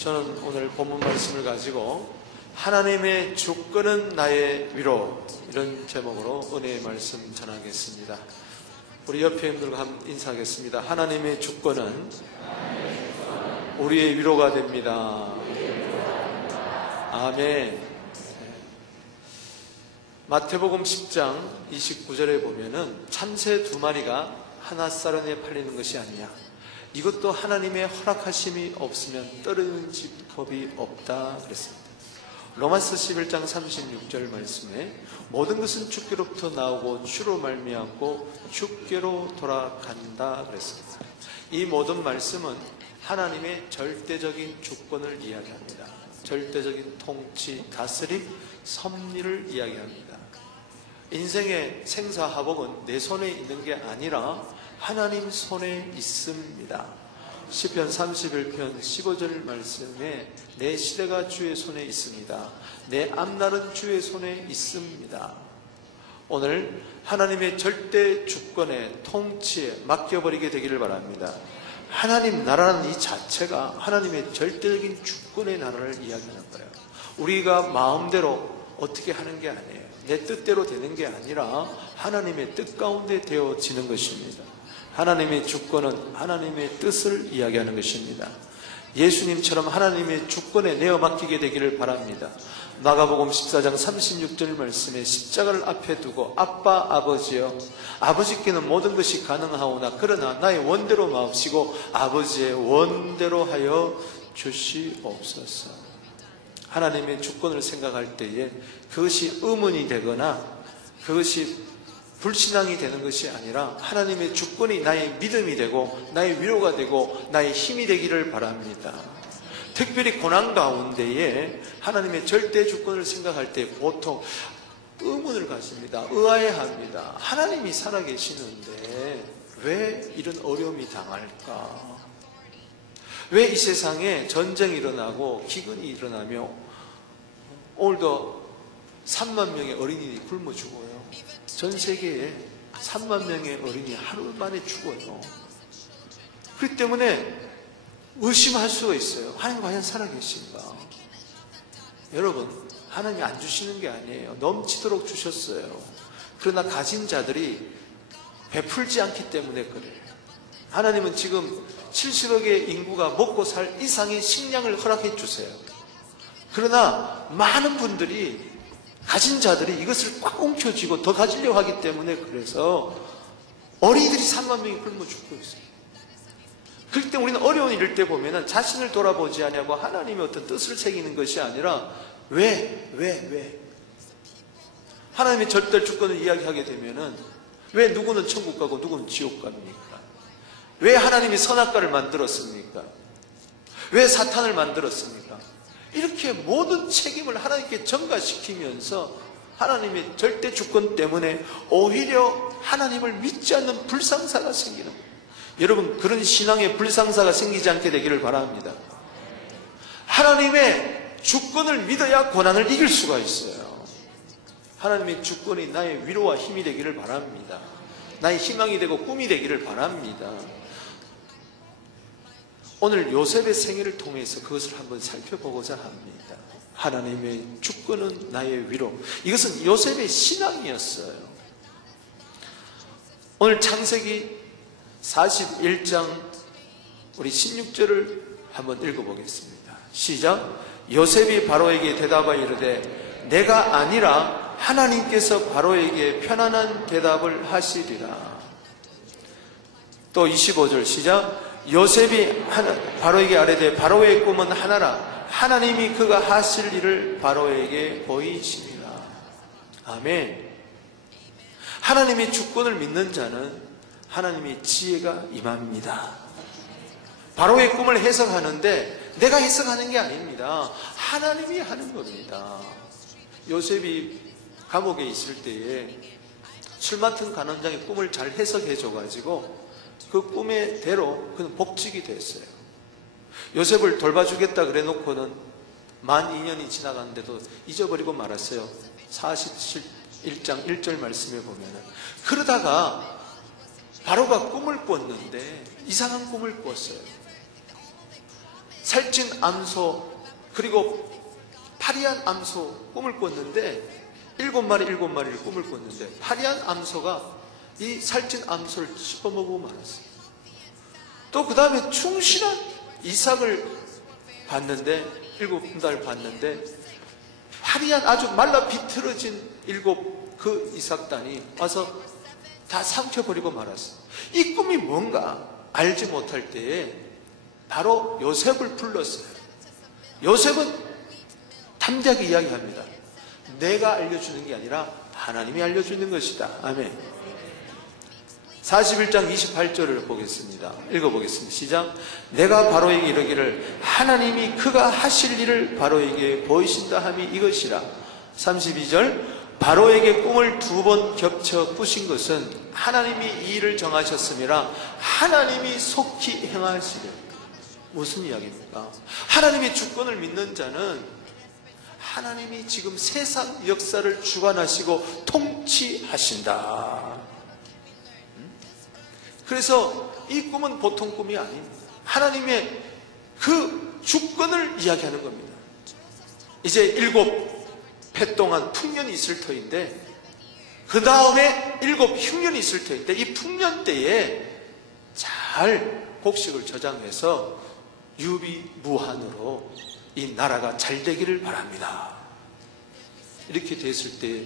저는 오늘 본문 말씀을 가지고 하나님의 주권은 나의 위로, 이런 제목으로 은혜의 말씀 전하겠습니다. 우리 옆에 분들과 함께 인사하겠습니다. 하나님의 주권은 우리의 위로가 됩니다. 아멘. 마태복음 10장 29절에 보면은 참새 2마리가 하나 쌀원에 팔리는 것이 아니냐, 이것도 하나님의 허락하심이 없으면 떨어지는 법이 없다 그랬습니다. 로마서 11장 36절 말씀에 모든 것은 주께로부터 나오고 주로 말미암고 주께로 돌아간다 그랬습니다. 이 모든 말씀은 하나님의 절대적인 주권을 이야기합니다. 절대적인 통치, 다스림, 섭리를 이야기합니다. 인생의 생사화복은 내 손에 있는 게 아니라 하나님 손에 있습니다. 시편 31편 15절 말씀에 내 시대가 주의 손에 있습니다. 내 앞날은 주의 손에 있습니다. 오늘 하나님의 절대 주권에, 통치에 맡겨버리게 되기를 바랍니다. 하나님 나라는 이 자체가 하나님의 절대적인 주권의 나라를 이야기하는 거예요. 우리가 마음대로 어떻게 하는 게 아니에요. 내 뜻대로 되는 게 아니라 하나님의 뜻 가운데 되어지는 것입니다. 하나님의 주권은 하나님의 뜻을 이야기하는 것입니다. 예수님처럼 하나님의 주권에 내어 맡기게 되기를 바랍니다. 마가복음 14장 36절 말씀에 십자가를 앞에 두고 아빠 아버지여, 아버지께는 모든 것이 가능하오나 그러나 나의 원대로 마옵시고 아버지의 원대로 하여 주시옵소서. 하나님의 주권을 생각할 때에 그것이 의문이 되거나 그것이 불신앙이 되는 것이 아니라 하나님의 주권이 나의 믿음이 되고 나의 위로가 되고 나의 힘이 되기를 바랍니다. 특별히 고난 가운데에 하나님의 절대 주권을 생각할 때 보통 의문을 가집니다. 의아해합니다. 하나님이 살아계시는데 왜 이런 어려움이 당할까? 왜 이 세상에 전쟁이 일어나고 기근이 일어나며 오늘도 3만 명의 어린이들이 굶어 죽어요. 전 세계에 3만 명의 어린이 하루 만에 죽어요. 그렇기 때문에 의심할 수가 있어요. 하나님 과연 살아계신가? 여러분, 하나님이 안 주시는 게 아니에요. 넘치도록 주셨어요. 그러나 가진 자들이 베풀지 않기 때문에 그래요. 하나님은 지금 70억의 인구가 먹고 살 이상의 식량을 허락해 주세요. 그러나 많은 분들이, 가진 자들이 이것을 꽉 엉켜쥐고 더 가지려고 하기 때문에 그래서 어린이들이 3만 명이 굶어 죽고 있어요. 그렇기 때문에 우리는 어려운 일일 때 보면은 자신을 돌아보지 않냐고 하나님의 어떤 뜻을 새기는 것이 아니라 왜? 하나님의 절대 주권을 이야기하게 되면은 왜 누구는 천국 가고 누구는 지옥 갑니까? 왜 하나님이 선악과를 만들었습니까? 왜 사탄을 만들었습니까? 이렇게 모든 책임을 하나님께 전가시키면서 하나님의 절대 주권 때문에 오히려 하나님을 믿지 않는 불상사가 생기는 거예요. 여러분, 그런 신앙의 불상사가 생기지 않게 되기를 바랍니다. 하나님의 주권을 믿어야 고난을 이길 수가 있어요. 하나님의 주권이 나의 위로와 힘이 되기를 바랍니다. 나의 희망이 되고 꿈이 되기를 바랍니다. 오늘 요셉의 생애를 통해서 그것을 한번 살펴보고자 합니다. 하나님의 주권은 나의 위로. 이것은 요셉의 신앙이었어요. 오늘 창세기 41장 우리 16절을 한번 읽어보겠습니다. 시작. 요셉이 바로에게 대답하여 이르되 내가 아니라 하나님께서 바로에게 편안한 대답을 하시리라. 또 25절 시작. 요셉이 바로에게 아뢰되 바로의 꿈은 하나라. 하나님이 그가 하실 일을 바로에게 보이시리라. 아멘. 하나님의 주권을 믿는 자는 하나님의 지혜가 임합니다. 바로의 꿈을 해석하는데 내가 해석하는 게 아닙니다. 하나님이 하는 겁니다. 요셉이 감옥에 있을 때에 술 맡은 간원장의 꿈을 잘 해석해 줘가지고 그 꿈의 대로 그는 복직이 됐어요. 요셉을 돌봐주겠다 그래 놓고는 만 2년이 지나갔는데도 잊어버리고 말았어요. 41장 1절 말씀에 보면은. 그러다가 바로가 꿈을 꿨는데 이상한 꿈을 꿨어요. 살찐 암소 그리고 파리한 암소 꿈을 꿨는데 7마리를 꿈을 꿨는데 파리한 암소가 이 살찐 암소를 씹어먹고 말았어요. 또 그 다음에 충실한 이삭을 봤는데 7달 봤는데 파리한 아주 말라 비틀어진 7 그 이삭단이 와서 다 삼켜버리고 말았어요. 이 꿈이 뭔가 알지 못할 때에 바로 요셉을 불렀어요. 요셉은 담대하게 이야기합니다. 내가 알려주는 게 아니라 하나님이 알려주는 것이다. 아멘. 41장 28절을 보겠습니다. 읽어보겠습니다. 시작. 내가 바로에게 이르기를 하나님이 그가 하실 일을 바로에게 보이신다 함이 이것이라. 32절 바로에게 꿈을 2번 겹쳐 꾸신 것은 하나님이 이 일을 정하셨음이라 하나님이 속히 행하시려. 무슨 이야기입니까? 하나님의 주권을 믿는 자는 하나님이 지금 세상 역사를 주관하시고 통치하신다. 그래서 이 꿈은 보통 꿈이 아닙니다. 하나님의 그 주권을 이야기하는 겁니다. 이제 7해 동안 풍년이 있을 터인데 그 다음에 7 흉년이 있을 터인데 이 풍년 때에 잘 곡식을 저장해서 유비무환으로 이 나라가 잘 되기를 바랍니다. 이렇게 됐을 때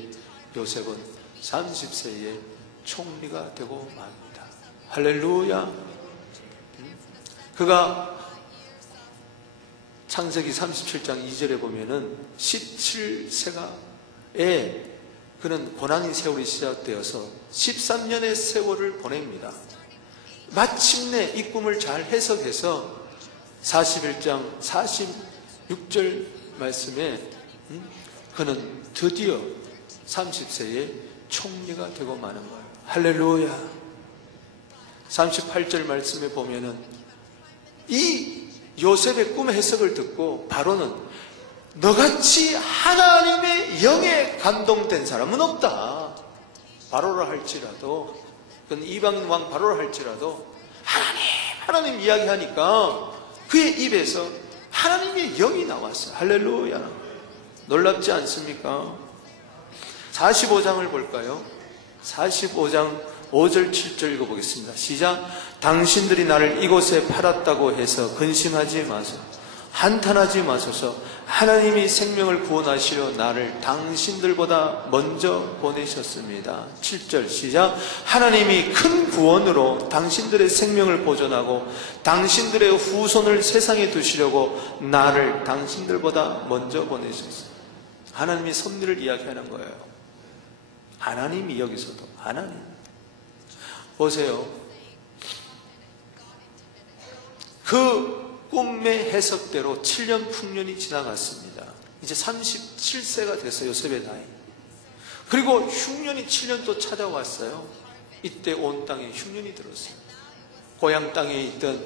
요셉은 30세에 총리가 되고 맙니다. 할렐루야. 그가 창세기 37장 2절에 보면은 17세가에 그는 고난의 세월이 시작되어서 13년의 세월을 보냅니다. 마침내 이 꿈을 잘 해석해서 41장 46절 말씀에 그는 드디어 30세에 총리가 되고 마는 거예요. 할렐루야. 38절 말씀에 보면은 이 요셉의 꿈의 해석을 듣고 바로는 너같이 하나님의 영에 감동된 사람은 없다. 바로라 할지라도, 그건 이방인 왕 바로라 할지라도 하나님 이야기하니까 그의 입에서 하나님의 영이 나왔어요. 할렐루야. 놀랍지 않습니까? 45장을 볼까요? 45장 5절 7절 읽어보겠습니다. 시작. 당신들이 나를 이곳에 팔았다고 해서 근심하지 마소서. 한탄하지 마소서. 하나님이 생명을 구원하시려 나를 당신들보다 먼저 보내셨습니다. 7절 시작. 하나님이 큰 구원으로 당신들의 생명을 보존하고 당신들의 후손을 세상에 두시려고 나를 당신들보다 먼저 보내셨습니다. 하나님이 섭리를 이야기하는 거예요. 하나님이 여기서도 하나님. 보세요. 그 꿈의 해석대로 7년 풍년이 지나갔습니다. 이제 37세가 됐어요. 요셉의 나이. 그리고 흉년이 7년 또 찾아왔어요. 이때 온 땅에 흉년이 들었어요. 고향 땅에 있던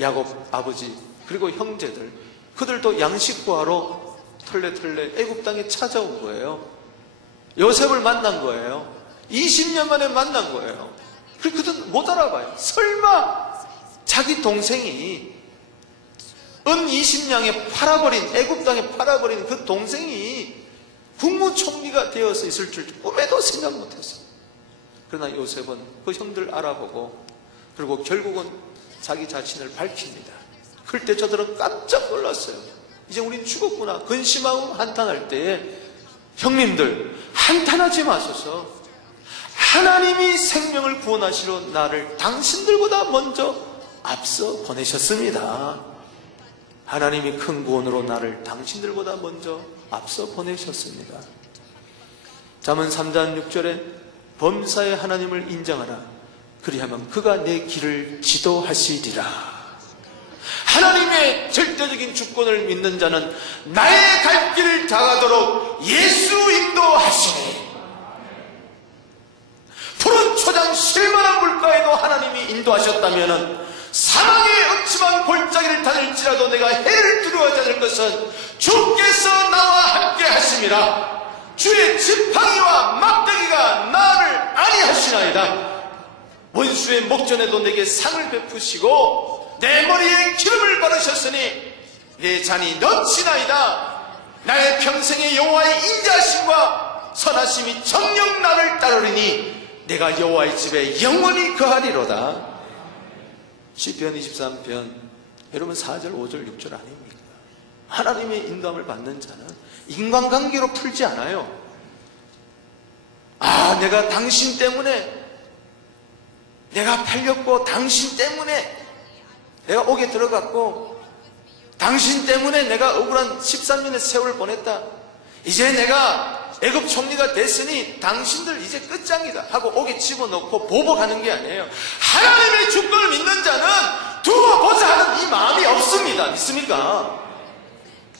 야곱 아버지 그리고 형제들, 그들도 양식 구하러 털레 애굽 땅에 찾아온 거예요. 요셉을 만난 거예요. 20년 만에 만난 거예요. 그들은 못 알아봐요. 설마 자기 동생이 은 20냥에 팔아버린, 애굽 땅에 팔아버린 그 동생이 국무총리가 되어서 있을 줄 꿈에도 생각 못했어요. 그러나 요셉은 그 형들 알아보고 그리고 결국은 자기 자신을 밝힙니다. 그럴 때 저들은 깜짝 놀랐어요. 이제 우린 죽었구나. 근심하고 한탄할 때에 형님들 한탄하지 마소서. 하나님이 생명을 구원하시러 나를 당신들보다 먼저 앞서 보내셨습니다. 하나님이 큰 구원으로 나를 당신들보다 먼저 앞서 보내셨습니다. 잠언 3장 6절에 범사의 하나님을 인정하라. 그리하면 그가 내 길을 지도하시리라. 하나님의 절대적인 주권을 믿는 자는 나의 갈 길을 다가도록 예수 인도하시니 푸른 초장 실만한 물가에도 하나님이 인도하셨다면 사망의 음침한 골짜기를 다닐지라도 내가 해를 두려워하지 않을 것은 주께서 나와 함께 하심이라. 주의 지팡이와 막대기가 나를 안위하시나이다. 원수의 목전에도 내게 상을 베푸시고 내 머리에 기름을 바르셨으니 내 잔이 넘치나이다. 나의 평생의 여호와의 인자하심과 선하심이 정녕 나를 따르리니 내가 여호와의 집에 영원히 거하리로다. 시편 23편 여러분 4절 5절 6절 아닙니까? 하나님의 인도함을 받는 자는 인간관계로 풀지 않아요. 내가 당신 때문에 내가 팔렸고, 당신 때문에 내가 옥에 들어갔고, 당신 때문에 내가 억울한 13년의 세월을 보냈다. 이제 내가 애굽 총리가 됐으니 당신들 이제 끝장이다 하고 옥에 집어넣고 보복하는 게 아니에요. 하나님의 주권을 믿는 자는 두고 보자 하는 이 마음이 없습니다. 믿습니까?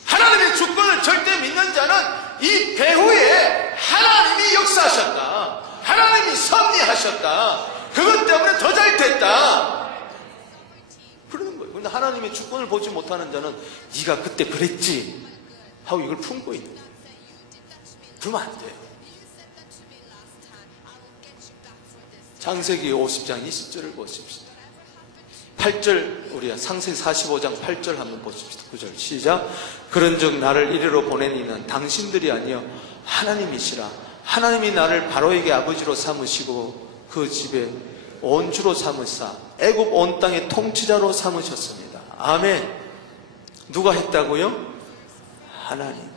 하나님의 주권을 절대 믿는 자는 이 배후에 하나님이 역사하셨다, 하나님이 섭리하셨다, 그것 때문에 더 잘 됐다, 그러는 거예요. 근데 하나님의 주권을 보지 못하는 자는 네가 그때 그랬지 하고 이걸 품고 있는 거예요. 그러면 안 돼요. 창세기 50장 20절을 보십시다. 8절, 우리가 창세기 45장 8절 한번 보십시다. 9절 시작. 그런즉 나를 이리로 보낸 이는 당신들이 아니여 하나님이시라. 하나님이 나를 바로에게 아버지로 삼으시고 그 집에 온주로 삼으사 애굽 온 땅의 통치자로 삼으셨습니다. 아멘. 누가 했다고요? 하나님.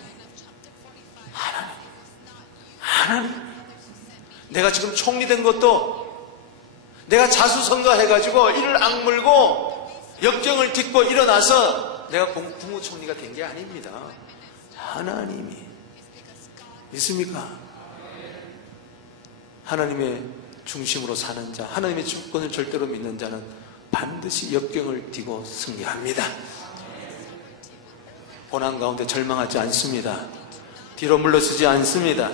내가 지금 총리 된 것도 내가 자수성가 해가지고 이를 악물고 역경을 딛고 일어나서 내가 국무총리가 된 게 아닙니다. 하나님이. 믿습니까? 하나님의 중심으로 사는 자, 하나님의 주권을 절대로 믿는 자는 반드시 역경을 딛고 승리합니다. 고난 가운데 절망하지 않습니다. 뒤로 물러서지 않습니다.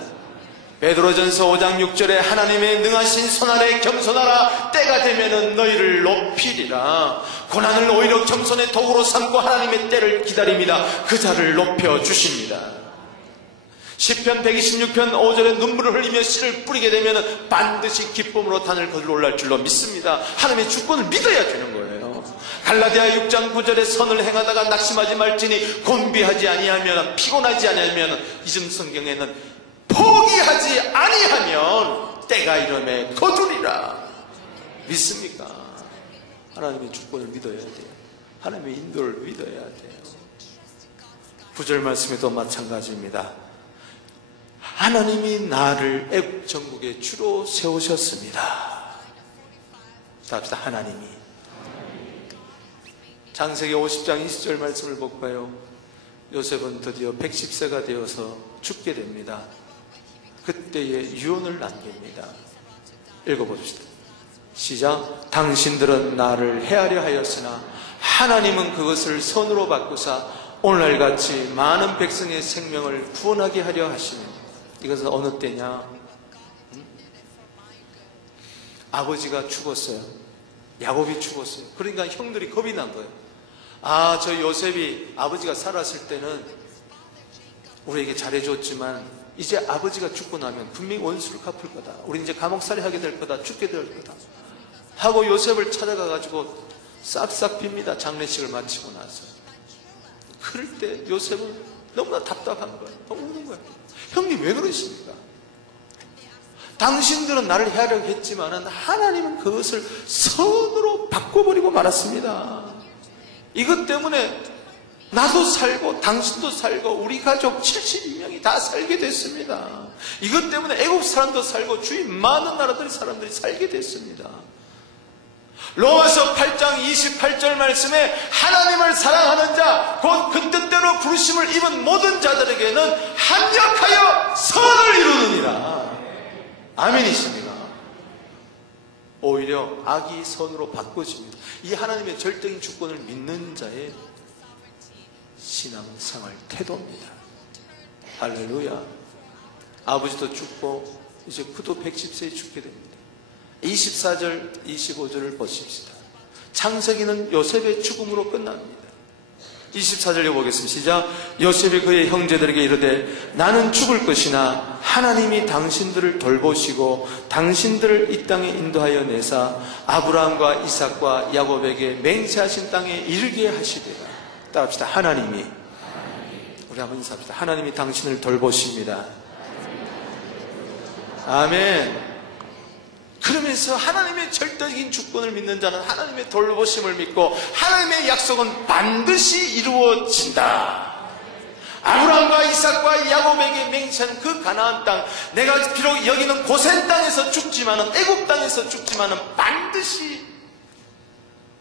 베드로전서 5장 6절에 하나님의 능하신 손아래 겸손하라. 때가 되면은 너희를 높이리라. 고난을 오히려 겸손의 도구로 삼고 하나님의 때를 기다립니다. 그 자를 높여주십니다. 시편 126편 5절에 눈물을 흘리며 씨를 뿌리게 되면은 반드시 기쁨으로 단을 거들어 올라올 줄로 믿습니다. 하나님의 주권을 믿어야 되는 거예요. 갈라디아 6장 9절에 선을 행하다가 낙심하지 말지니 곤비하지 아니하면, 피곤하지 아니하면, 이즘 성경에는 포기하지 아니하면 때가 이름에 거두리라. 믿습니까? 하나님의 주권을 믿어야 돼요. 하나님의 인도를 믿어야 돼요. 9절 말씀에도 마찬가지입니다. 하나님이 나를 애굽 전국의 주로 세우셨습니다. 자, 합시다. 하나님이. 창세기 50장 20절 말씀을 볼까요? 요셉은 드디어 110세가 되어서 죽게 됩니다. 그때에 유언을 남깁니다. 읽어봅시다. 시작. 당신들은 나를 해하려 하였으나 하나님은 그것을 선으로 바꾸사 오늘날같이 많은 백성의 생명을 구원하게 하려 하시니. 이것은 어느 때냐? 아버지가 죽었어요. 야곱이 죽었어요. 그러니까 형들이 겁이 난 거예요. 저 요셉이 아버지가 살았을 때는 우리에게 잘해줬지만 이제 아버지가 죽고 나면 분명히 원수를 갚을 거다. 우리 이제 감옥살이 하게 될 거다. 죽게 될 거다 하고 요셉을 찾아가 가지고 싹싹 빕니다. 장례식을 마치고 나서. 그럴 때 요셉은 너무나 답답한 거예요. 우는 거예요. 형님 왜 그러십니까? 당신들은 나를 해하려고 했지만 하나님은 그것을 선으로 바꿔버리고 말았습니다. 이것 때문에 나도 살고 당신도 살고 우리 가족 72명이 다 살게 됐습니다. 이것 때문에 애국 사람도 살고 주위 많은 나라들의 사람들이 살게 됐습니다. 로마서 8장 28절 말씀에 하나님을 사랑하는 자, 곧 그 뜻대로 부르심을 입은 모든 자들에게는 합력하여 선을 이루느니라. 아멘이십니까? 오히려 악이 선으로 바꿔집니다. 이 하나님의 절대적인 주권을 믿는 자의 신앙생활 태도입니다. 할렐루야. 아버지도 죽고 이제 그도 110세에 죽게 됩니다. 24절 25절을 보십시다. 창세기는 요셉의 죽음으로 끝납니다. 24절 읽어보겠습니다. 시작. 요셉이 그의 형제들에게 이르되 나는 죽을 것이나 하나님이 당신들을 돌보시고 당신들을 이 땅에 인도하여 내사 아브라함과 이삭과 야곱에게 맹세하신 땅에 이르게 하시리라. 따라합시다. 하나님이, 우리 한번 인사합시다. 하나님이 당신을 돌보십니다. 아멘. 그러면서 하나님의 절대적인 주권을 믿는 자는 하나님의 돌보심을 믿고 하나님의 약속은 반드시 이루어진다. 아브라함과 이삭과 야곱에게 맹세한 그 가나안 땅, 내가 비록 여기는 고센 땅에서 죽지만은, 애굽 땅에서 죽지만은 반드시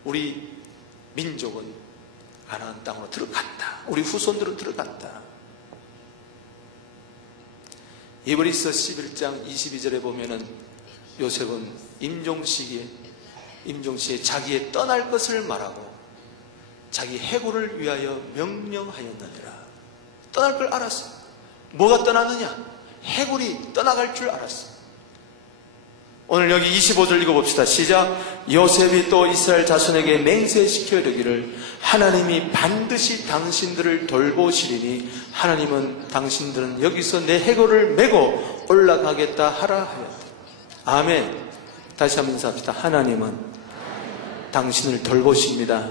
우리 민족은 가나안 땅으로 들어간다. 우리 후손들은 들어간다. 이브리서 11장 22절에 보면은 요셉은 임종시기에 자기의 떠날 것을 말하고 자기 해고를 위하여 명령하였느니라. 떠날 걸 알았어. 뭐가 떠나느냐? 해골이 떠나갈 줄 알았어. 오늘 여기 25절 읽어봅시다. 시작. 요셉이 또 이스라엘 자손에게 맹세시켜 이르기를 하나님이 반드시 당신들을 돌보시리니 하나님은 당신들은 여기서 내 해골을 메고 올라가겠다 하라 하였다. 아멘. 다시 한번 인사합시다. 하나님은 당신을 돌보십니다.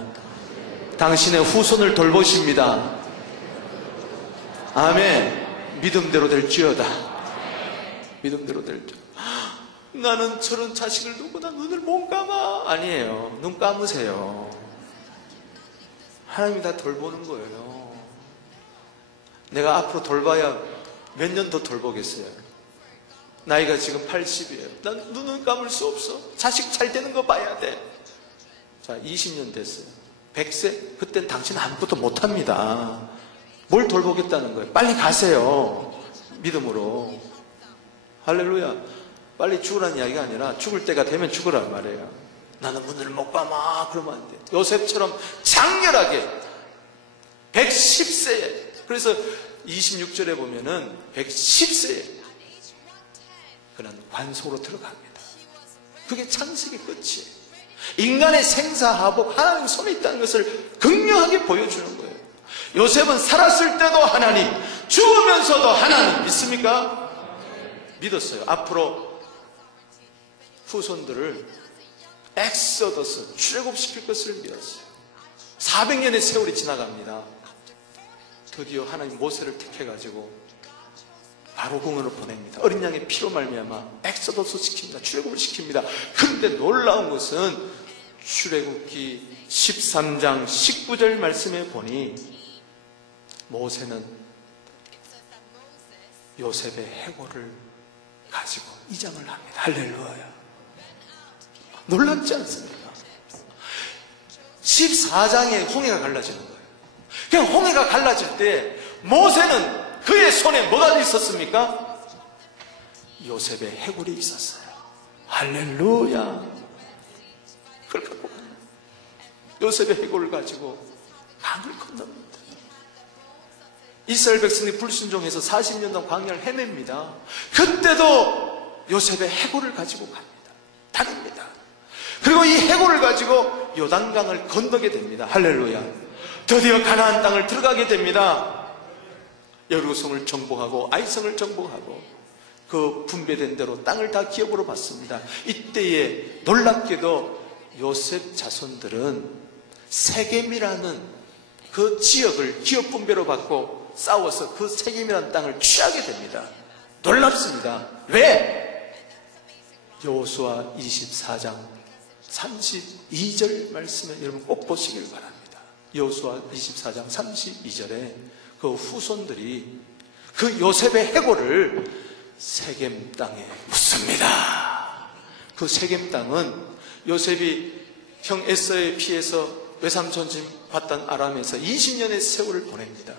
당신의 후손을 돌보십니다. 아멘. 믿음대로 될지어다. 믿음대로 될지어다. 나는 저런 자식을 두고 나 눈을 못 감아. 아니에요. 눈 감으세요. 하나님이 다 돌보는 거예요. 내가 앞으로 돌봐야 몇 년 더 돌보겠어요. 나이가 지금 80이에요. 난 눈을 감을 수 없어. 자식 잘 되는 거 봐야 돼. 자, 20년 됐어요. 100세? 그땐 당신 아무것도 못합니다. 뭘 돌보겠다는 거예요? 빨리 가세요. 믿음으로. 할렐루야. 빨리 죽으라는 이야기가 아니라 죽을 때가 되면 죽으란 말이에요. 나는 눈을 못 감아. 그러면 안 돼. 요셉처럼 장렬하게 110세에, 그래서 26절에 보면은 110세에 그런 관속으로 들어갑니다. 그게 창세기 끝이에요. 인간의 생사하복 하나님 손에 있다는 것을 극명하게 보여주는 거예요. 요셉은 살았을 때도 하나님, 죽으면서도 하나님. 믿습니까? 믿었어요. 앞으로 후손들을 엑소더스, 출애굽시킬 것을 믿었어요. 400년의 세월이 지나갑니다. 드디어 하나님 모세를 택해가지고 바로 공원으로 보냅니다. 어린 양의 피로 말미암아 엑소더스 시킵니다. 출애굽을 시킵니다. 그런데 놀라운 것은 출애굽기 13장 19절 말씀에 보니 모세는 요셉의 해골을 가지고 이장을 합니다. 할렐루야. 놀랍지 않습니까? 14장에 홍해가 갈라지는 거예요. 그냥 홍해가 갈라질 때 모세는 그의 손에 뭐가 있었습니까? 요셉의 해골이 있었어요. 할렐루야. 그걸 갖고 요셉의 해골을 가지고 강을 건넙니다. 이스라엘 백성이 불순종해서 40년 동안 광야를 헤맵니다. 그때도 요셉의 해골을 가지고 갑니다. 다닙니다. 그리고 이 해골을 가지고 요단강을 건너게 됩니다. 할렐루야. 드디어 가나안 땅을 들어가게 됩니다. 여리고성을 정복하고 아이성을 정복하고 그 분배된 대로 땅을 다 기업으로 받습니다. 이때에 놀랍게도 요셉 자손들은 세겜이라는 그 지역을 기업 분배로 받고 싸워서 그 세겜이라는 땅을 취하게 됩니다. 놀랍습니다. 왜? 여호수아 24장 32절 말씀을 여러분 꼭 보시길 바랍니다. 여호수아 24장 32절에 그 후손들이 그 요셉의 해골을 세겜 땅에 묻습니다. 그 세겜 땅은 요셉이 형 에서에 피해서 외삼촌집 봤던 아람에서 20년의 세월을 보냅니다.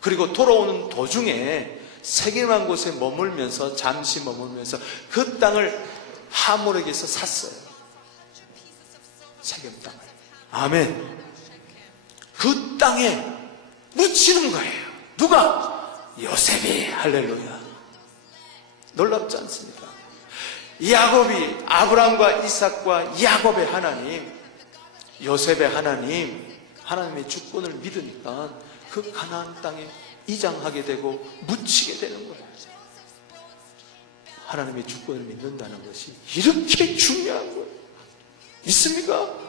그리고 돌아오는 도중에 세겜한 곳에 머물면서 잠시 머물면서 그 땅을 하몰에게서 샀어요. 세겜 땅을. 아멘. 그 땅에 묻히는 거예요. 누가? 요셉이. 할렐루야. 놀랍지 않습니까? 야곱이 아브라함과 이삭과 야곱의 하나님, 요셉의 하나님, 하나님의 주권을 믿으니까 그 가나안 땅에 이장하게 되고 묻히게 되는 거예요. 하나님의 주권을 믿는다는 것이 이렇게 중요한 거예요. 믿습니까?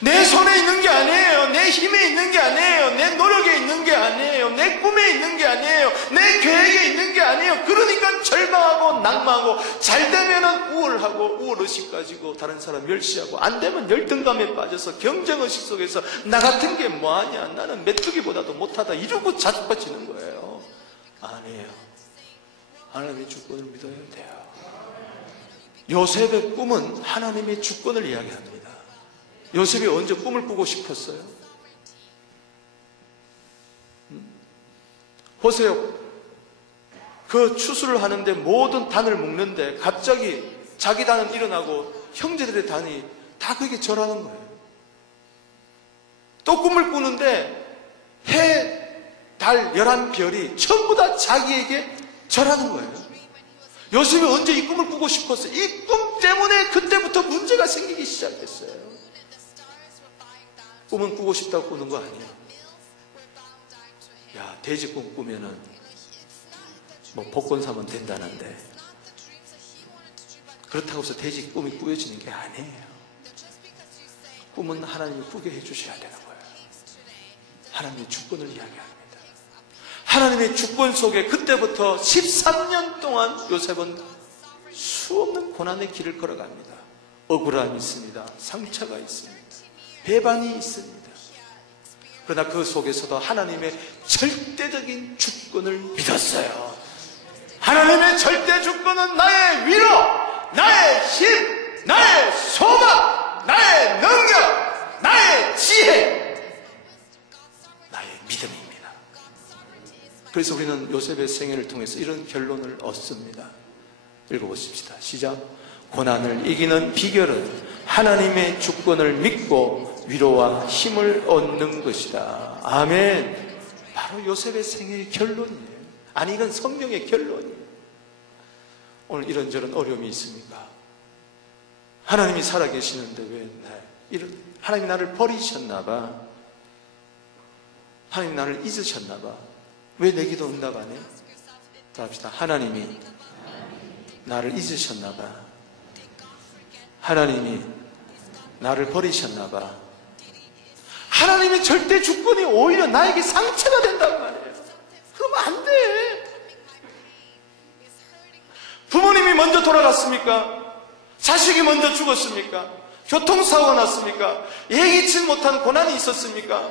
내 손에 있는 게 아니에요. 내 힘에 있는 게 아니에요. 내 노력에 있는 게 아니에요. 내 꿈에 있는 게 아니에요. 내 계획에 있는 게 아니에요. 그러니까 절망하고 낙망하고 잘 되면은 우울하고 우울의식 가지고 다른 사람 멸시하고 안 되면 열등감에 빠져서 경쟁의식 속에서 나 같은 게 뭐하냐, 나는 메뚜기보다도 못하다 이러고 자빠지는 거예요. 아니에요. 하나님의 주권을 믿어야 돼요. 요셉의 꿈은 하나님의 주권을 이야기합니다. 요셉이 언제 꿈을 꾸고 싶었어요? 보세요. 그 추수를 하는데 모든 단을 묶는데 갑자기 자기 단은 일어나고 형제들의 단이 다 그게 절하는 거예요. 또 꿈을 꾸는데 해, 달, 11별이 전부 다 자기에게 절하는 거예요. 요셉이 언제 이 꿈을 꾸고 싶었어요? 이 꿈 때문에 그때부터 문제가 생기기 시작했어요. 꿈은 꾸고 싶다고 꾸는 거 아니에요. 야, 돼지 꿈 꾸면은 뭐 복권 사면 된다는데 그렇다고 해서 돼지 꿈이 꾸어지는 게 아니에요. 꿈은 하나님이 꾸게 해주셔야 되는 거예요. 하나님의 주권을 이야기합니다. 하나님의 주권 속에 그때부터 13년 동안 요셉은 수없는 고난의 길을 걸어갑니다. 억울함이 있습니다. 상처가 있습니다. 배반이 있습니다. 그러나 그 속에서도 하나님의 절대적인 주권을 믿었어요. 하나님의 절대 주권은 나의 위로, 나의 힘, 나의 소망, 나의 능력, 나의 지혜, 나의 믿음입니다. 그래서 우리는 요셉의 생애를 통해서 이런 결론을 얻습니다. 읽어보십시다. 시작. 고난을 이기는 비결은 하나님의 주권을 믿고 위로와 힘을 얻는 것이다. 아멘. 바로 요셉의 생애의 결론이에요. 아니, 이건 성경의 결론이에요. 오늘 이런저런 어려움이 있습니까? 하나님이 살아계시는데 왜 하나님이 나를 버리셨나 봐. 하나님이 나를 잊으셨나 봐. 왜 내 기도 응답 안 해요? 자, 합시다. 하나님이 나를 잊으셨나 봐. 하나님이 나를 버리셨나 봐. 하나님의 절대 주권이 오히려 나에게 상처가 된단 말이에요. 그러면 안 돼. 부모님이 먼저 돌아갔습니까? 자식이 먼저 죽었습니까? 교통사고가 났습니까? 예기치 못한 고난이 있었습니까?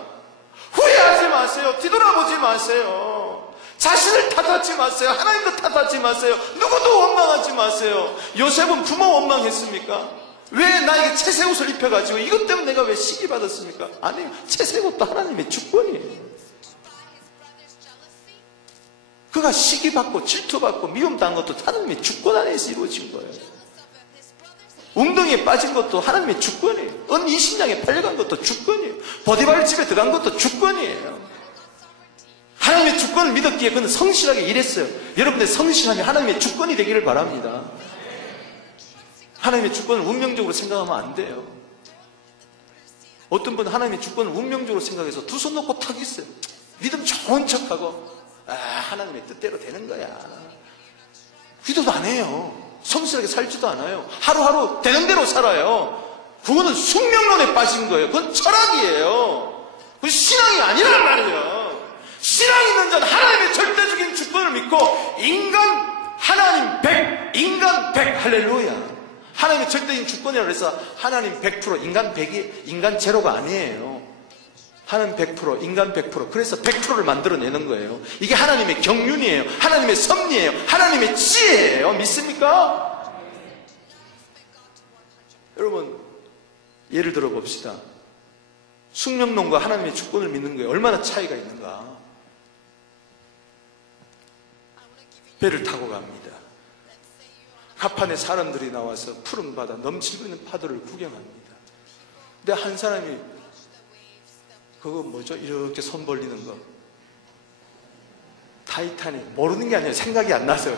후회하지 마세요. 뒤돌아보지 마세요. 자신을 탓하지 마세요. 하나님도 탓하지 마세요. 누구도 원망하지 마세요. 요셉은 부모 원망했습니까? 왜 나에게 채색옷을 입혀가지고 이것 때문에 내가 왜 시기 받았습니까? 아니요. 채색옷도 하나님의 주권이에요. 그가 시기받고 질투받고 미움당한 것도 하나님의 주권 안에서 이루어진 거예요. 웅덩이에 빠진 것도 하나님의 주권이에요. 은 20냥에 팔려간 것도 주권이에요. 보디발 집에 들어간 것도 주권이에요. 하나님의 주권을 믿었기에 그는 성실하게 일했어요. 여러분들 성실함이 하나님의 주권이 되기를 바랍니다. 하나님의 주권을 운명적으로 생각하면 안 돼요. 어떤 분은 하나님의 주권을 운명적으로 생각해서 두 손 놓고 탁 있어요. 믿음 좋은 척하고 하나님의 뜻대로 되는 거야. 기도도 안 해요. 성실하게 살지도 않아요. 하루하루 되는 대로 살아요. 그거는 숙명론에 빠진 거예요. 그건 철학이에요. 그건 신앙이 아니란 말이에요. 신앙 있는 자는 하나님의 절대적인 주권을 믿고 하나님 100, 인간 100, 할렐루야. 하나님의 절대적인 주권이라고 해서 하나님 100%, 인간 100이 인간 제로가 아니에요. 하나님 100%, 인간 100%. 그래서 100%를 만들어내는 거예요. 이게 하나님의 경륜이에요. 하나님의 섭리예요. 하나님의 지혜예요. 믿습니까? 여러분, 예를 들어 봅시다. 숙명론과 하나님의 주권을 믿는 거예요. 얼마나 차이가 있는가. 배를 타고 갑니다. 갑판에 사람들이 나와서 푸른 바다, 넘치고 있는 파도를 구경합니다. 근데 한 사람이 그거 뭐죠? 이렇게 손 벌리는 거. 타이타닉. 모르는 게 아니에요. 생각이 안 나서.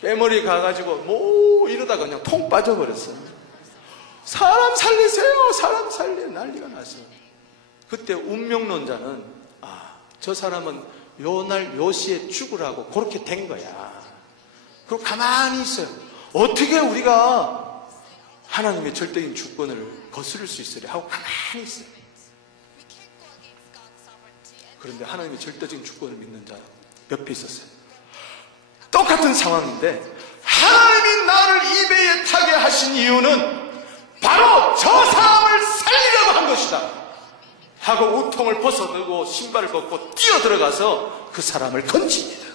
빼머리 가가지고 뭐 이러다가 그냥 통 빠져버렸어요. 사람 살리세요, 사람 살려, 난리가 났어요. 그때 운명론자는 저 사람은 요날 요 시에 죽으라고 그렇게 된 거야. 그리고 가만히 있어요. 어떻게 우리가 하나님의 절대적인 주권을 거스를 수 있으려 하고 가만히 있어요. 그런데 하나님의 절대적인 주권을 믿는 자 옆에 있었어요. 똑같은 상황인데 하나님이 나를 이 배에 타게 하신 이유는 바로 저 사람을 살리려고 한 것이다 하고 우통을 벗어들고 신발을 벗고 뛰어들어가서 그 사람을 건집니다.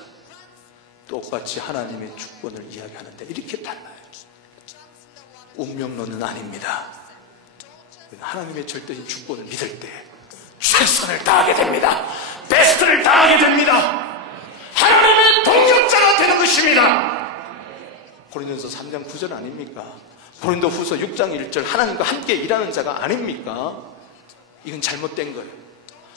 똑같이 하나님의 주권을 이야기하는데 이렇게 달라요. 운명론은 아닙니다. 하나님의 절대적인 주권을 믿을 때 최선을 다하게 됩니다. 베스트를 다하게 됩니다. 하나님의 동력자가 되는 것입니다. 고린도전서 3장 9절 아닙니까? 고린도후서 6장 1절 하나님과 함께 일하는 자가 아닙니까? 이건 잘못된 거예요.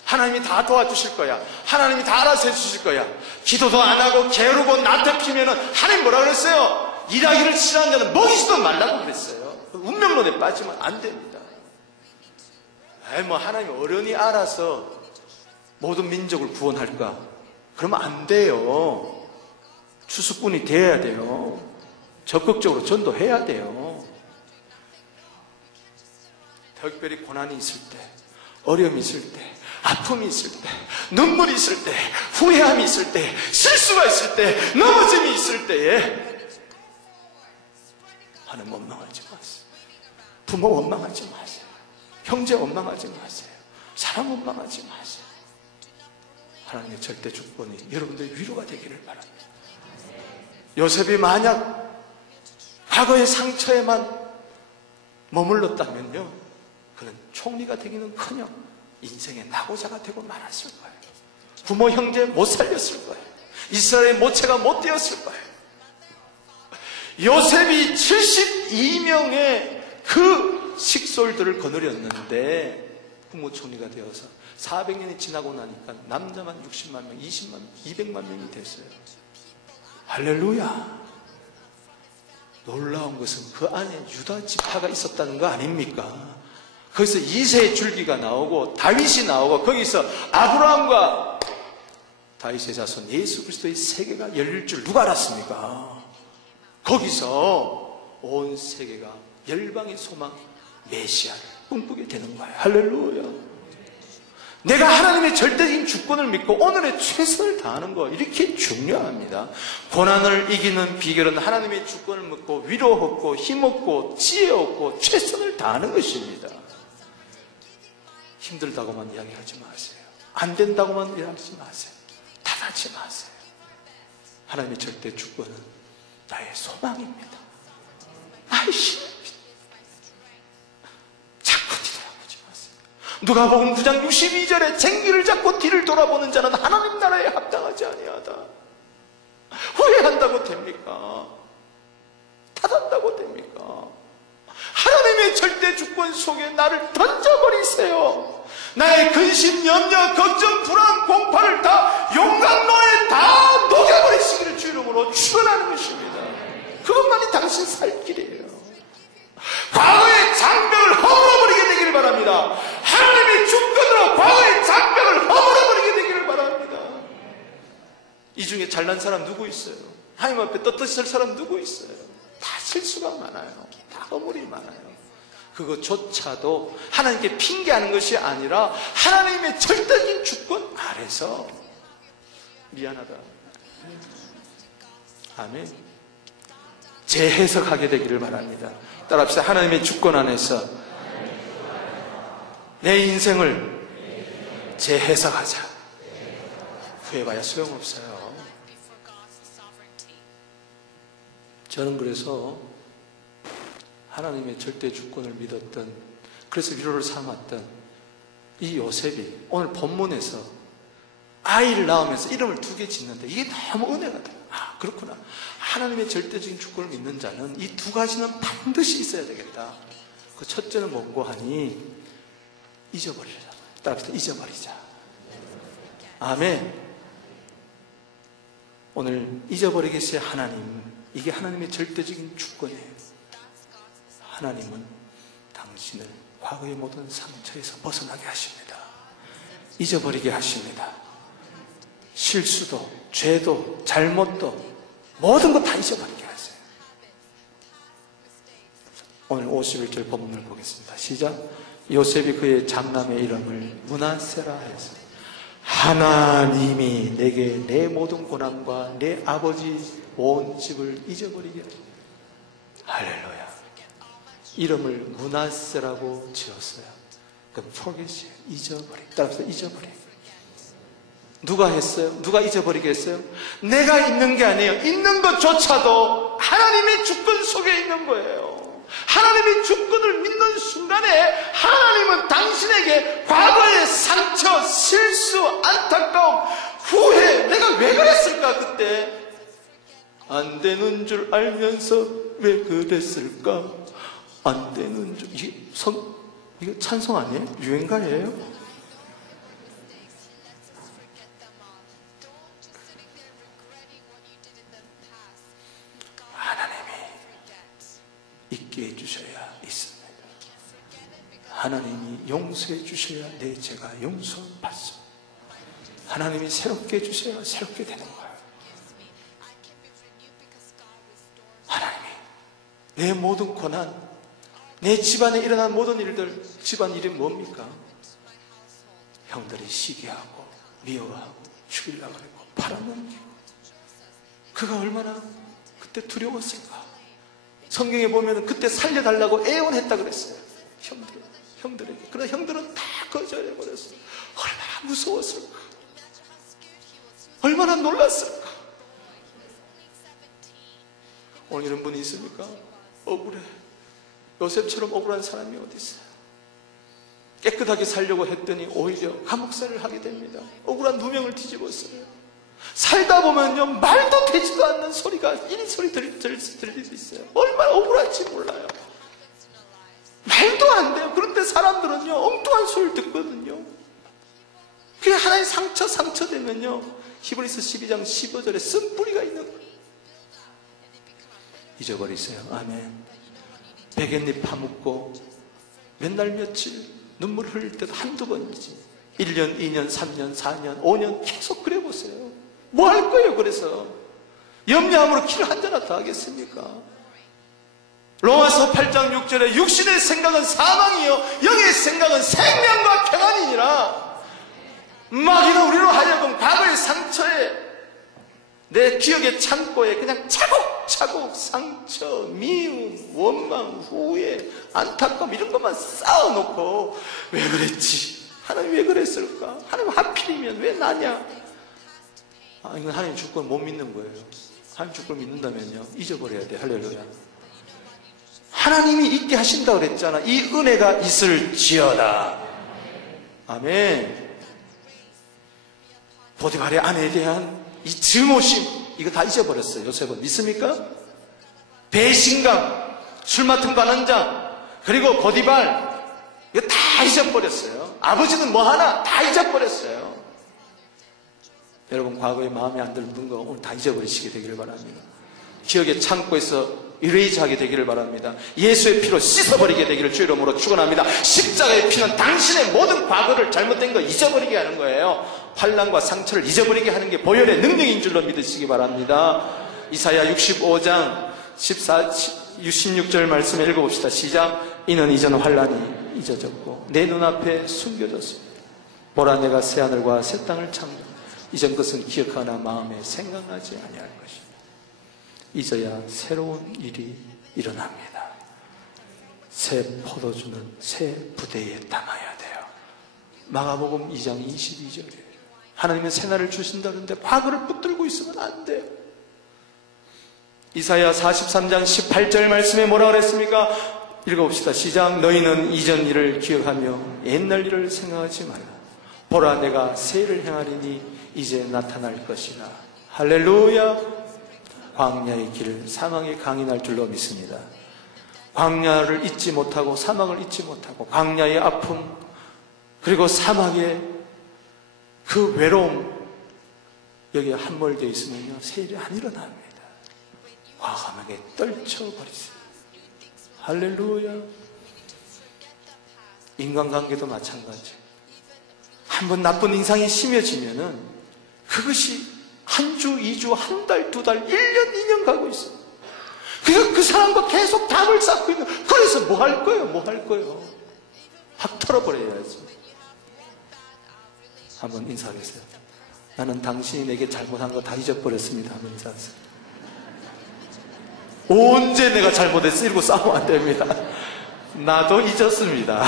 하나님이 다 도와주실 거야. 하나님이 다 알아서 해주실 거야. 기도도 안 하고 게으르고 나태 피면은 하나님 뭐라 그랬어요? 일하기를 싫어하는 자는 먹이지도 말라고 그랬어요. 운명론에 빠지면 안 됩니다. 하나님 어련히 알아서 모든 민족을 구원할까? 그러면 안 돼요. 추수꾼이 되어야 돼요. 적극적으로 전도해야 돼요. 특별히 고난이 있을 때, 어려움이 있을 때, 아픔이 있을 때, 눈물이 있을 때, 후회함이 있을 때, 실수가 있을 때, 넘어짐이 있을 때에 하나님 원망하지 마세요. 부모 원망하지 마세요. 형제 원망하지 마세요. 사람 원망하지 마세요. 하나님의 절대 주권이 여러분들의 위로가 되기를 바랍니다. 요셉이 만약 과거의 상처에만 머물렀다면요, 그는 총리가 되기는커녕 인생의 낙오자가 되고 말았을 거예요. 부모 형제 못 살렸을 거예요. 이스라엘의 모체가 못 되었을 거예요. 요셉이 72명의 그 식솔들을 거느렸는데 국무총리가 되어서 400년이 지나고 나니까 남자만 60만 명, 20만 명, 200만 명이 됐어요. 할렐루야. 놀라운 것은 그 안에 유다 지파가 있었다는 거 아닙니까? 거기서 이새의 줄기가 나오고 다윗이 나오고 거기서 아브라함과 다윗의 자손 예수 그리스도의 세계가 열릴 줄 누가 알았습니까? 거기서 온 세계가 열방의 소망 메시아를 꿈꾸게 되는 거예요. 할렐루야. 내가 하나님의 절대적인 주권을 믿고 오늘의 최선을 다하는 거 이렇게 중요합니다. 고난을 이기는 비결은 하나님의 주권을 믿고 위로 얻고 힘 얻고 지혜 얻고 최선을 다하는 것입니다. 힘들다고만 이야기하지 마세요. 안 된다고만 이야기하지 마세요. 탓하지 마세요. 하나님의 절대 주권은 나의 소망입니다. 나의 힘입니다. 자꾸 뒤돌아보지 마세요. 누가복음 9장 62절에 쟁기를 잡고 뒤를 돌아보는 자는 하나님 나라에 합당하지 아니하다. 후회한다고 됩니까? 탓한다고 됩니까? 하나님의 절대 주권 속에 나를 던져버리세요. 나의 근심, 염려, 걱정, 불안, 공파를 다 용광로에 다 녹여버리시기를 주 이름으로 축원하는 것입니다. 그것만이 당신 살 길이에요. 과거의 장벽을 허물어버리게 되기를 바랍니다. 하나님의 주권으로 과거의 장벽을 허물어버리게 되기를 바랍니다. 이 중에 잘난 사람 누구 있어요? 하나님 앞에 떳떳이 설 사람 누구 있어요? 다 실수가 많아요. 다 허물이 많아요. 그것조차도 하나님께 핑계하는 것이 아니라 하나님의 절대적인 주권 아래서 미안하다. 아멘. 재해석하게 되기를 바랍니다. 따라합시다. 하나님의 주권 안에서 내 인생을 재해석하자. 후회봐야 소용없어요. 저는 그래서 하나님의 절대 주권을 믿었던, 그래서 위로를 삼았던 이 요셉이 오늘 본문에서 아이를 낳으면서 이름을 2개 짓는데 이게 너무 은혜가 돼요. 그렇구나. 하나님의 절대적인 주권을 믿는 자는 이 2가지는 반드시 있어야 되겠다. 그 첫째는 뭔고 하니 잊어버리자. 따라합시다. 잊어버리자. 아멘. 오늘 잊어버리겠어요. 하나님. 이게 하나님의 절대적인 주권이에요. 하나님은 당신을 과거의 모든 상처에서 벗어나게 하십니다. 잊어버리게 하십니다. 실수도, 죄도, 잘못도 모든 것 다 잊어버리게 하세요. 오늘 51절 본문을 보겠습니다. 시작. 요셉이 그의 장남의 이름을 므낫세라 하였습니다. 하나님이 내게 내 모든 고난과 내 아버지 온 집을 잊어버리게 하십니다. 할렐루야. 이름을 므낫세라고 지었어요. 그럼 forget이에요. 잊어버리. 따라서 잊어버리. 누가 했어요? 누가 잊어버리게 했어요? 내가 있는 게 아니에요. 있는 것조차도 하나님의 주권 속에 있는 거예요. 하나님의 주권을 믿는 순간에 하나님은 당신에게 과거의 상처, 실수, 안타까움, 후회, 내가 왜 그랬을까 그때? 안 되는 줄 알면서 왜 그랬을까? 안 되는 줄. 이게 찬송 아니에요? 유행가예요? 하나님이 있게 해주셔야 있습니다. 하나님이 용서해 주셔야 내 죄가 용서받습니다. 하나님이 새롭게 해주셔야 새롭게 되는 거예요. 하나님이 내 모든 고난, 내 집안에 일어난 모든 일들, 집안 일이 뭡니까? 형들이 시기하고 미워하고 죽이려고 하고 팔아넘기고, 그가 얼마나 그때 두려웠을까? 성경에 보면 그때 살려달라고 애원했다 그랬어요. 형들에게. 그러나 형들은 다 거절해버렸어요. 얼마나 무서웠을까? 얼마나 놀랐을까? 오늘 이런 분이 있습니까? 억울해. 요셉처럼 억울한 사람이 어디 있어요? 깨끗하게 살려고 했더니 오히려 감옥살이를 하게 됩니다. 억울한 누명을 뒤집었어요. 살다 보면요, 말도 되지도 않는 소리가 이리 소리 들릴 수 있어요. 얼마나 억울할지 몰라요. 말도 안 돼요. 그런데 사람들은요, 엉뚱한 소리를 듣거든요. 그게 하나의 상처되면요, 히브리서 12장 15절에 쓴뿌리가 있는 거예요. 잊어버리세요. 아멘. 베갯잎 파묻고 몇 날 며칠 눈물 흘릴 때도 한두 번이지. 1년, 2년, 3년, 4년, 5년 계속 그래 보세요. 뭐 할 거예요? 그래서 염려함으로 키를 한 잔이나 더 하겠습니까? 로마서 8장 6절에 육신의 생각은 사망이요 영의 생각은 생명과 평안이니라. 마귀는 우리로 하여금 과거의 상처에, 내 기억의 창고에 그냥 차곡차곡 상처, 미움, 원망, 후회, 안타까움 이런 것만 쌓아놓고 왜 그랬지? 하나님 왜 그랬을까? 하나님 하필이면 왜 나냐? 이건 하나님 주권 못 믿는 거예요. 하나님 주권 믿는다면요, 잊어버려야 돼. 할렐루야. 하나님이 있게 하신다고 그랬잖아. 이 은혜가 있을지어다. 아멘. 보디발의 아내에 대한 이 증오심, 이거 다 잊어버렸어요. 요셉은. 믿습니까? 배신감, 술 맡은 관원장, 그리고 보디발, 이거 다 잊어버렸어요. 아버지는 뭐 하나 다 잊어버렸어요. 여러분, 과거에 마음에 안 드는 거 오늘 다 잊어버리시게 되기를 바랍니다. 기억의 창고에서 이레이즈하게 되기를 바랍니다. 예수의 피로 씻어버리게 되기를 주 이름으로 축원합니다. 십자가의 피는 당신의 모든 과거를, 잘못된 거 잊어버리게 하는 거예요. 환난과 상처를 잊어버리게 하는 게 보혈의 능력인 줄로 믿으시기 바랍니다. 이사야 65장 16절 말씀 읽어봅시다. 시작. 이는 이전 환난이 잊어졌고 내 눈앞에 숨겨졌습니다. 보라, 내가 새하늘과 새 땅을 창조, 이전 것은 기억하나 마음에 생각나지 아니할 것입니다. 이제야 새로운 일이 일어납니다. 새 포도주는 새 부대에 담아야 돼요. 마가복음 2장 22절이에요. 하나님은 새날을 주신다는데 과거를 붙들고 있으면 안 돼요. 이사야 43장 18절 말씀에 뭐라 그랬습니까? 읽어봅시다. 시작. 너희는 이전 일을 기억하며 옛날 일을 생각하지 말라. 보라, 내가 새 일을 행하리니 이제 나타날 것이라. 할렐루야. 광야의 길, 사망의 강이 날 줄로 믿습니다. 광야를 잊지 못하고 사막을 잊지 못하고 광야의 아픔, 그리고 사막의 그 외로움, 여기에 함몰되어 있으면요, 새 일이 안 일어납니다. 과감하게 떨쳐버리세요. 할렐루야. 인간관계도 마찬가지. 한번 나쁜 인상이 심해지면은 그것이 한 주, 2주, 한 달, 2달, 1년, 2년 가고 있어요. 그래서 그 사람과 계속 담을 쌓고 있는. 그래서 뭐 할 거예요? 뭐 할 거예요? 확 털어버려야지. 한번 인사하겠어요. 나는 당신이 내게 잘못한 거 다 잊어버렸습니다. 한번 인사하세요. 언제 내가 잘못했어? 이러고 싸우면 안 됩니다. 나도 잊었습니다.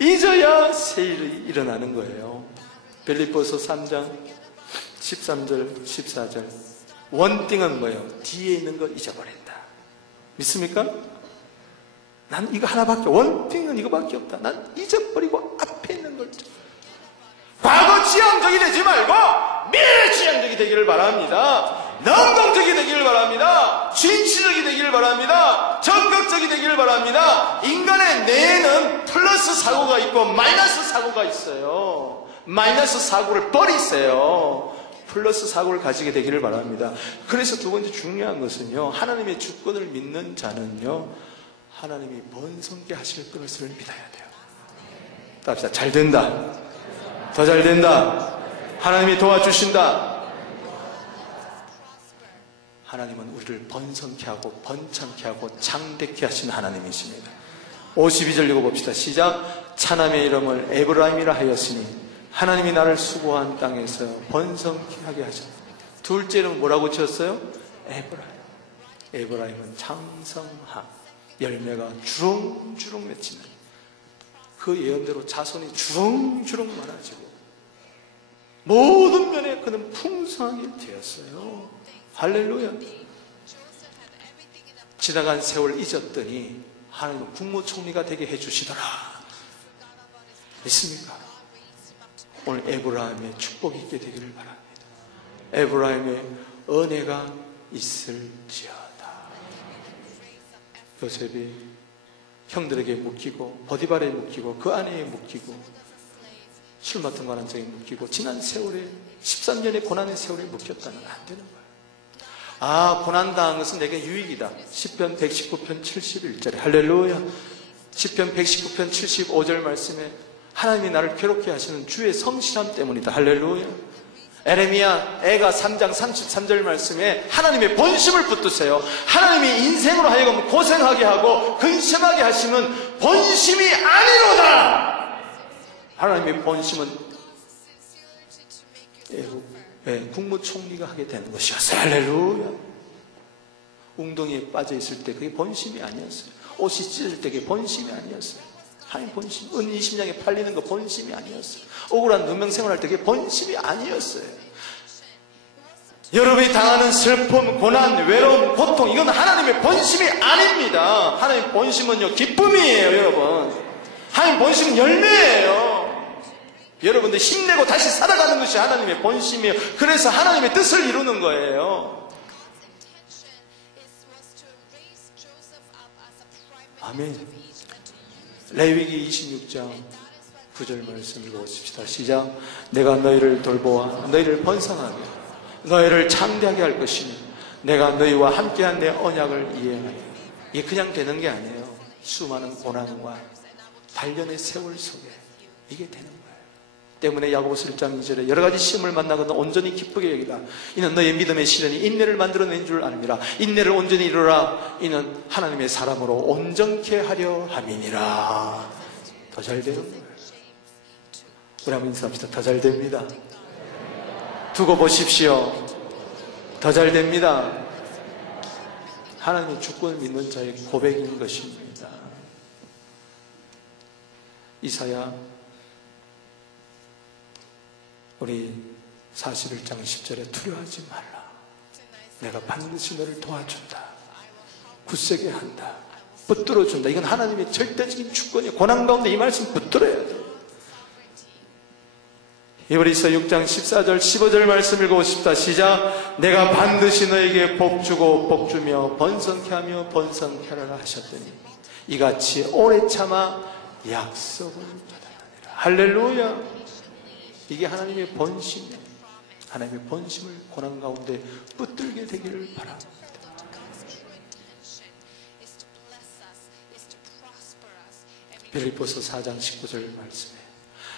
잊어야 새 일이 일어나는 거예요. 빌립보서 3장 13절 14절. 원띵은 뭐예요? 뒤에 있는 걸 잊어버린다. 믿습니까? 난 이거 하나밖에, 원띵은 이거밖에 없다. 난 잊어버리고 앞에 있는 걸. 과거 지향적이 되지 말고 미래 지향적이 되기를 바랍니다. 능동적이 되기를 바랍니다. 진취적이 되기를 바랍니다. 적극적이 되기를 바랍니다. 인간의 뇌에는 플러스 사고가 있고 마이너스 사고가 있어요. 마이너스 사고를 버리세요. 플러스 사고를 가지게 되기를 바랍니다. 그래서 두 번째 중요한 것은요, 하나님의 주권을 믿는 자는요, 하나님이 번성케 하실 것을 믿어야 돼요. 답시다. 잘 된다. 더 잘 된다. 하나님이 도와주신다. 하나님은 우리를 번성케 하고 번창케 하고 창대케 하신 하나님이십니다. 52절 읽어봅시다. 시작. 차남의 이름을 에브라임이라 하였으니 하나님이 나를 수고한 땅에서 번성케 하게 하셨다. 둘째 이름은 뭐라고 지었어요? 에브라임. 에브라임은 장성함, 열매가 주렁주렁 맺히는, 그 예언대로 자손이 주렁주렁 많아지고 모든 면에 그는 풍성하게 되었어요. 할렐루야. 지나간 세월 잊었더니 하나님은 국무총리가 되게 해주시더라. 믿습니까? 오늘 에브라임의 축복이 있게 되기를 바랍니다. 에브라임의 은혜가 있을지어다. 요셉이 형들에게 묶이고 보디발에 묶이고 그 아내에 묶이고 술 맡은 관한장에 묶이고 지난 세월에 13년의 고난의 세월에 묶였다는 안 되는 거예요. 아, 고난당한 것은 내게 유익이다. 시편 119편 71절에 할렐루야. 시편 119편 75절 말씀에 하나님이 나를 괴롭게 하시는 주의 성실함 때문이다. 할렐루야. 에레미야 애가 3장 33절 말씀에 하나님의 본심을 붙드세요. 하나님이 인생으로 하여금 고생하게 하고 근심하게 하시는 본심이 아니로다. 하나님의 본심은 국무총리가 하게 되는 것이었어요. 할렐루야. 웅덩이에 빠져 있을 때 그게 본심이 아니었어요. 옷이 찢어질 때 그게 본심이 아니었어요. 하나님 본심, 은 20냥에 팔리는 거 본심이 아니었어요. 억울한 누명 생활할 때 그게 본심이 아니었어요. 여러분이 당하는 슬픔, 고난, 외로움, 고통, 이건 하나님의 본심이 아닙니다. 하나님의 본심은요, 기쁨이에요, 여러분. 하나님 본심은 열매예요. 여러분들 힘내고 다시 살아가는 것이 하나님의 본심이에요. 그래서 하나님의 뜻을 이루는 거예요. 아멘. 레위기 26장 9절 말씀 읽어보십시다. 시작. 내가 너희를 돌보아 너희를 번성하게 너희를 창대하게 할 것이니 내가 너희와 함께한 내 언약을 이행하여. 이게 그냥 되는 게 아니에요. 수많은 고난과 단련의 세월 속에 이게 되는 거예요. 때문에 야고보서 1장 2절에 여러 가지 시험을 만나거든 온전히 기쁘게 여기라. 이는 너의 믿음의 시련이 인내를 만들어낸 줄 알미라. 인내를 온전히 이루라. 이는 하나님의 사람으로 온전케 하려 함이니라. 더 잘 되는 거예요. 우리 한번 인사합시다. 더 잘 됩니다. 두고 보십시오. 더 잘 됩니다. 하나님의 주권을 믿는 자의 고백인 것입니다. 이사야 우리 41장 10절에 두려워하지 말라. 내가 반드시 너를 도와준다. 굳세게 한다. 붙들어준다. 이건 하나님의 절대적인 주권이에요. 고난 가운데 이 말씀 붙들어야 돼요. 히브리서 6장 14절 15절 말씀 읽어보십시다. 시작. 내가 반드시 너에게 복주고 복주며 번성케 하며 번성케 하라 하셨더니 이같이 오래 참아 약속을 받았느니라. 할렐루야. 이게 하나님의 본심이에요. 하나님의 본심을 고난 가운데 붙들게 되기를 바랍니다. 빌립보서 4장 19절 말씀에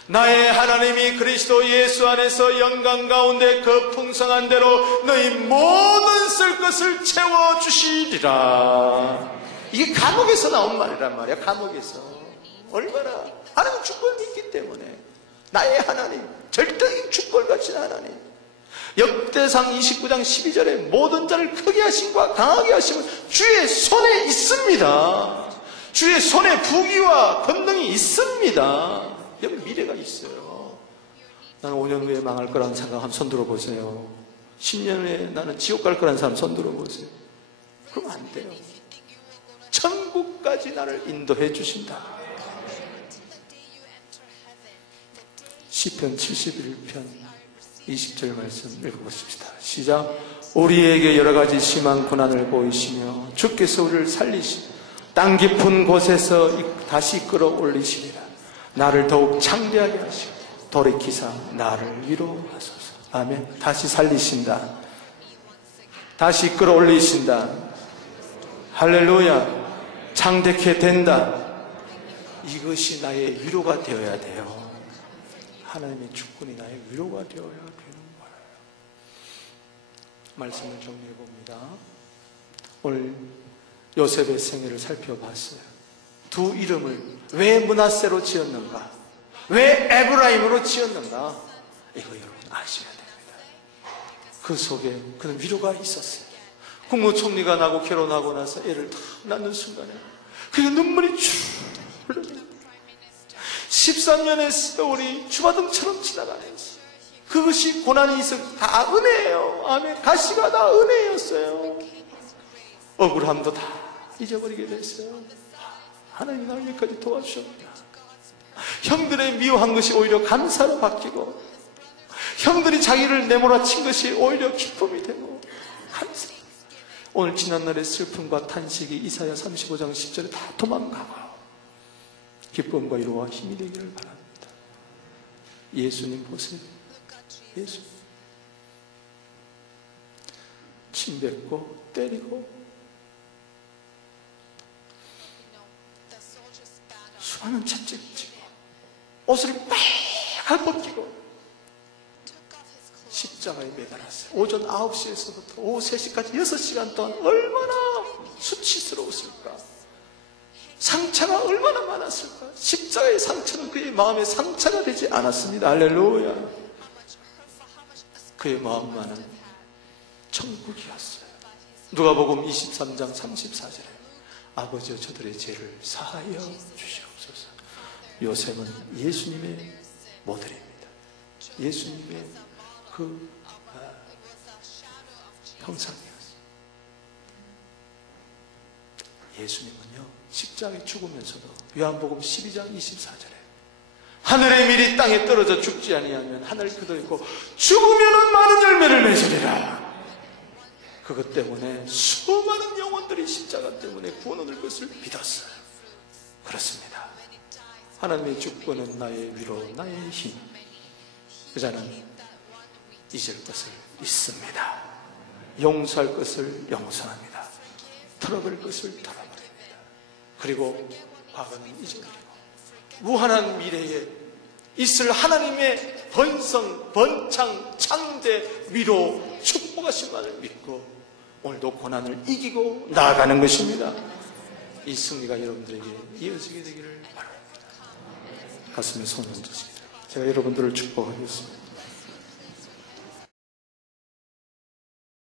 나의 하나님이 그리스도 예수 안에서 영광 가운데 그 풍성한 대로 너희 모든 쓸 것을 채워주시리라. 이게 감옥에서 나온 말이란 말이야. 감옥에서. 얼마나 하나님 주권이 있기 때문에. 나의 하나님, 절대적인 주권을 가진 하나님. 역대상 29장 12절에 모든 자를 크게 하심과 강하게 하심은 주의 손에 있습니다. 주의 손에 부귀와 권능이 있습니다. 여기 미래가 있어요. 나는 5년 후에 망할 거라는 생각하면 손 들어보세요. 10년 후에 나는 지옥 갈 거라는 사람 손 들어보세요. 그러면 안 돼요. 천국까지 나를 인도해 주신다. 시편 71편 20절 말씀 읽어보십시다. 시작. 우리에게 여러 가지 심한 고난을 보이시며 주께서 우리를 살리시며 땅 깊은 곳에서 다시 끌어올리시리라. 나를 더욱 창대하게 하시고 돌이키사 나를 위로하소서. 아멘. 다시 살리신다. 다시 끌어올리신다. 할렐루야. 창대케 된다. 이것이 나의 위로가 되어야 돼요. 하나님의 주권이 나의 위로가 되어야 되는 거예요. 말씀을 정리해 봅니다. 오늘 요셉의 생애를 살펴봤어요. 두 이름을 왜 므낫세로 지었는가? 왜 에브라임으로 지었는가? 이거 여러분 아셔야 됩니다. 그 속에 그는 위로가 있었어요. 국무총리가 나고 결혼하고 나서 애를 다 낳는 순간에 그게 눈물이 쭉 흘러요. 13년의 세월이 주마등처럼 지나가면서 그것이 고난이 있어 다 은혜예요. 아멘. 가시가 다 은혜였어요. 억울함도 다 잊어버리게 됐어요. 하나님이 나를 여기까지 도와주셨구나. 형들의 미워한 것이 오히려 감사로 바뀌고 형들이 자기를 내몰아친 것이 오히려 기쁨이 되고 감사. 오늘 지난날의 슬픔과 탄식이 이사야 35장 10절에 다 도망가고 기쁨과 위로와 힘이 되기를 바랍니다. 예수님 보세요. 예수 침 뱉고 때리고 수많은 채찍 치고 옷을 빽 벗기고 십자가에 매달았어요. 오전 9시에서부터 오후 3시까지 6시간 동안 얼마나 수치스러웠을까. 상처가 얼마나 많았을까. 십자가의 상처는 그의 마음에 상처가 되지 않았습니다. 할렐루야. 그의 마음만은 천국이었어요. 누가복음 23장 34절에 아버지여 저들의 죄를 사하여 주시옵소서. 요셉은 예수님의 모델입니다. 예수님의 그 형상이었어요. 예수님은요 십자가에 죽으면서도 요한복음 12장 24절에 하늘의 밀이 땅에 떨어져 죽지 아니하면 하늘 그도 있고 죽으면은 많은 열매를 맺으리라. 그것 때문에 수많은 영혼들이 십자가 때문에 구원 얻을 것을 믿었어요. 그렇습니다. 하나님의 주권은 나의 위로, 나의 힘. 그자는 잊을 것을 잊습니다. 용서할 것을 용서합니다. 털어버릴 것을 털어버립니다. 그리고 과거는 잊어버리고 무한한 미래에 있을 하나님의 번성, 번창, 창대, 위로, 축복하심만을 믿고 오늘도 고난을 이기고 나아가는 것입니다. 이 승리가 여러분들에게 이어지게 되기를 바랍니다. 가슴에 손을 얹으시기 바랍니다. 제가 여러분들을 축복하겠습니다.